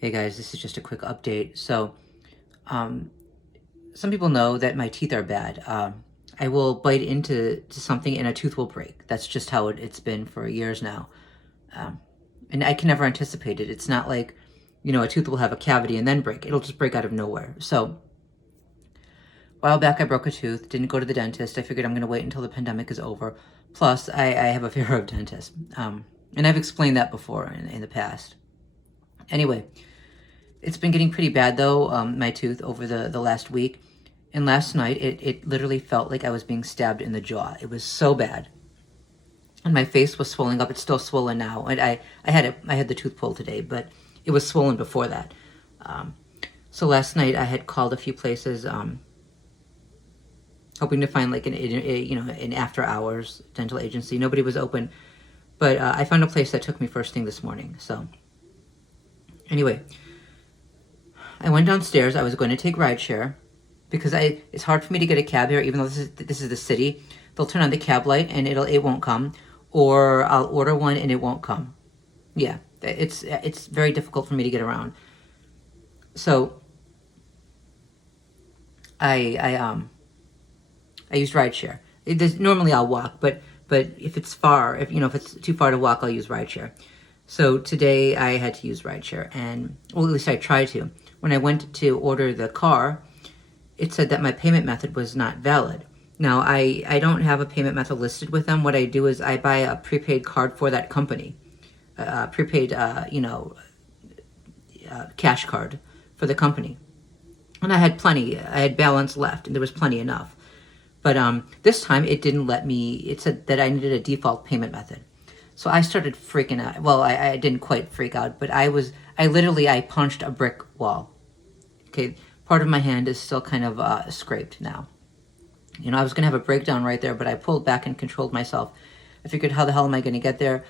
Hey guys, this is just a quick update. Um, some people know that my teeth are bad. I will bite into something and a tooth will break. That's just how it's been for years now. Um, and I can never anticipate it. It's not like, a tooth will have a cavity and then break. It'll just break out of nowhere. So, a while back I broke a tooth, didn't go to the dentist. I figured I'm going to wait until the pandemic is over. Plus, I have a fear of dentists. And I've explained that before in the past. Anyway, it's been getting pretty bad though, my tooth, over the last week. And last night, it literally felt like I was being stabbed in the jaw. It was so bad. And my face was swelling up. It's still swollen now. And I had the tooth pulled today, but it was swollen before that. So last night I had called a few places, hoping to find like an after hours dental agency. Nobody was open, but I found a place that took me first thing this morning. So anyway, I went downstairs. I was going to take rideshare because it's hard for me to get a cab here, even though this is the city. They'll turn on the cab light and it won't come, or I'll order one and it won't come. Yeah, it's very difficult for me to get around. So I used rideshare. Normally I'll walk, but if it's far, if it's too far to walk, I'll use rideshare. So today I had to use rideshare, and well, at least I tried to. When I went to order the car, it said that my payment method was not valid. Now, I don't have a payment method listed with them. What I do is I buy a prepaid card for that company, prepaid, cash card for the company. And I had plenty. I had balance left, and there was plenty enough. But this time, it didn't let me. It said that I needed a default payment method. So I started freaking out. Well, I didn't quite freak out, but I punched a brick wall. Okay, part of my hand is still kind of scraped now. I was going to have a breakdown right there, but I pulled back and controlled myself. I figured, how the hell am I going to get there?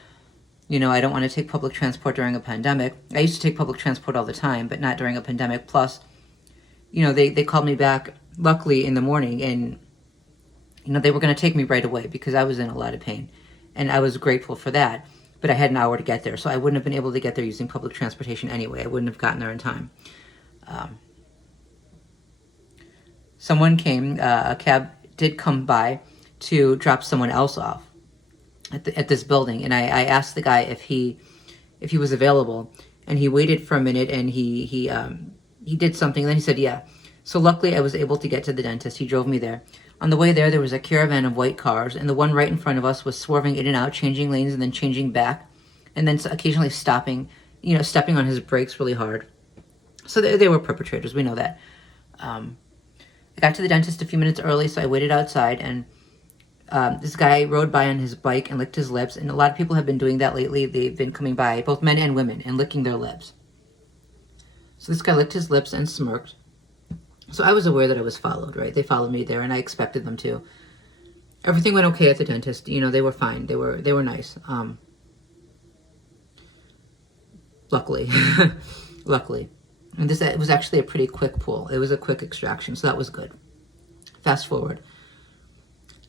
I don't want to take public transport during a pandemic. I used to take public transport all the time, but not during a pandemic. Plus, they called me back, luckily, in the morning, and, they were going to take me right away because I was in a lot of pain. And I was grateful for that, but I had an hour to get there, so I wouldn't have been able to get there using public transportation anyway. I wouldn't have gotten there in time. Someone came, a cab did come by to drop someone else off at this building, and I asked the guy if he was available, and he waited for a minute, and he did something, and then he said yeah. So luckily I was able to get to the dentist. He drove me there. On the way there was a caravan of white cars, and the one right in front of us was swerving in and out, changing lanes and then changing back, and then occasionally stopping, stepping on his brakes really hard. So they were perpetrators, we know that. I got to the dentist a few minutes early, so I waited outside, and this guy rode by on his bike and licked his lips, and a lot of people have been doing that lately. They've been coming by, both men and women, and licking their lips. So this guy licked his lips and smirked. So I was aware that I was followed, right? They followed me there, and I expected them to. Everything went okay at the dentist. They were fine. They were nice. Luckily. Luckily. And it was actually a pretty quick pull. It was a quick extraction, so that was good. Fast forward.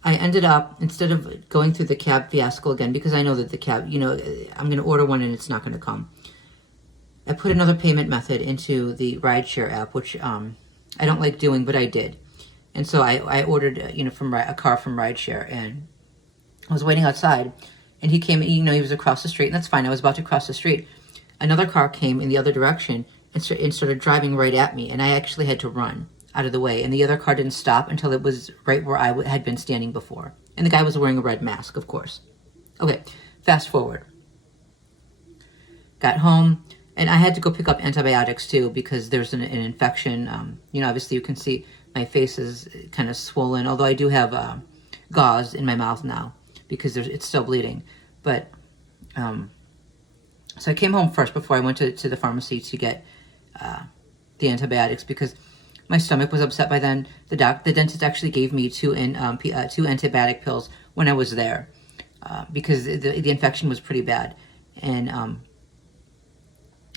I ended up, instead of going through the cab fiasco again, because I know that the cab, I'm going to order one and it's not going to come. I put another payment method into the rideshare app, which I don't like doing, but I did. And so I ordered, from a car from rideshare, and I was waiting outside, and he came, he was across the street, and that's fine. I was about to cross the street. Another car came in the other direction and started driving right at me, and I actually had to run out of the way, and the other car didn't stop until it was right where I had been standing before. And the guy was wearing a red mask, of course. Okay, fast forward. Got home, and I had to go pick up antibiotics too because there's an infection. Obviously you can see my face is kind of swollen, although I do have gauze in my mouth now because it's still bleeding. But so I came home first before I went to the pharmacy to get the antibiotics because my stomach was upset by then. The dentist actually gave me two antibiotic pills when I was there because the infection was pretty bad. And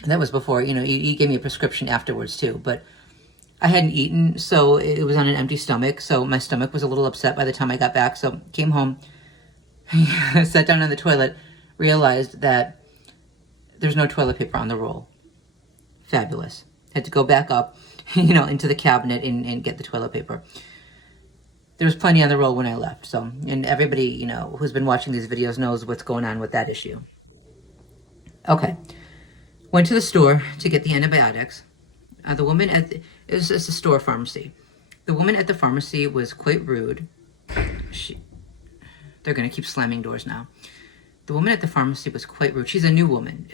that was before, he gave me a prescription afterwards too. But I hadn't eaten, so it was on an empty stomach. So my stomach was a little upset by the time I got back. So came home, sat down on the toilet, realized that there's no toilet paper on the roll. Fabulous. Had to go back up, into the cabinet and get the toilet paper. There was plenty on the roll when I left. So, and everybody, who's been watching these videos knows what's going on with that issue. Okay. Went to the store to get the antibiotics. The woman it was a store pharmacy. The woman at the pharmacy was quite rude. They're going to keep slamming doors now. The woman at the pharmacy was quite rude. She's a new woman.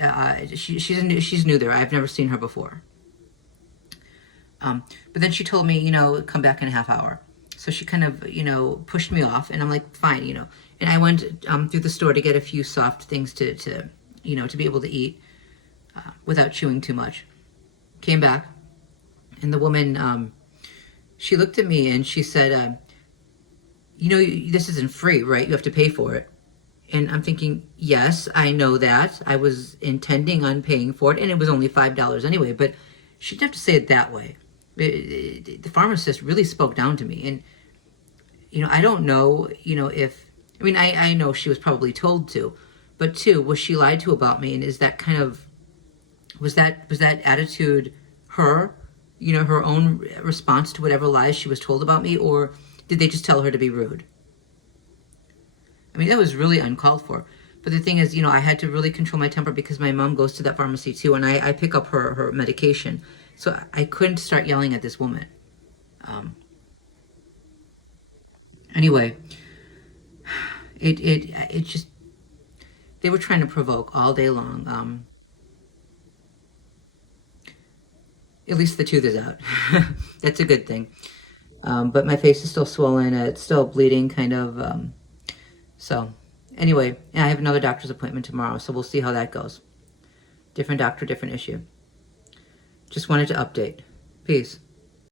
She's new there. I've never seen her before. But then she told me, come back in a half hour. So she kind of, pushed me off, and I'm like, fine, And I went through the store to get a few soft things to be able to eat without chewing too much. Came back, and the woman, she looked at me and she said, this isn't free, right? You have to pay for it. And I'm thinking, yes, I know that. I was intending on paying for it, and it was only $5 anyway, but she didn't have to say it that way. The pharmacist really spoke down to me. And, I don't know, I know she was probably told to, but two, was she lied to about me? And is that was that attitude her own response to whatever lies she was told about me, or did they just tell her to be rude? That was really uncalled for. But the thing is, I had to really control my temper because my mom goes to that pharmacy too, and I pick up her medication. So I couldn't start yelling at this woman. Anyway, it just, they were trying to provoke all day long. At least the tooth is out. That's a good thing. But my face is still swollen. It's still bleeding, kind of. So, anyway, I have another doctor's appointment tomorrow, so we'll see how that goes. Different doctor, different issue. Just wanted to update. Peace.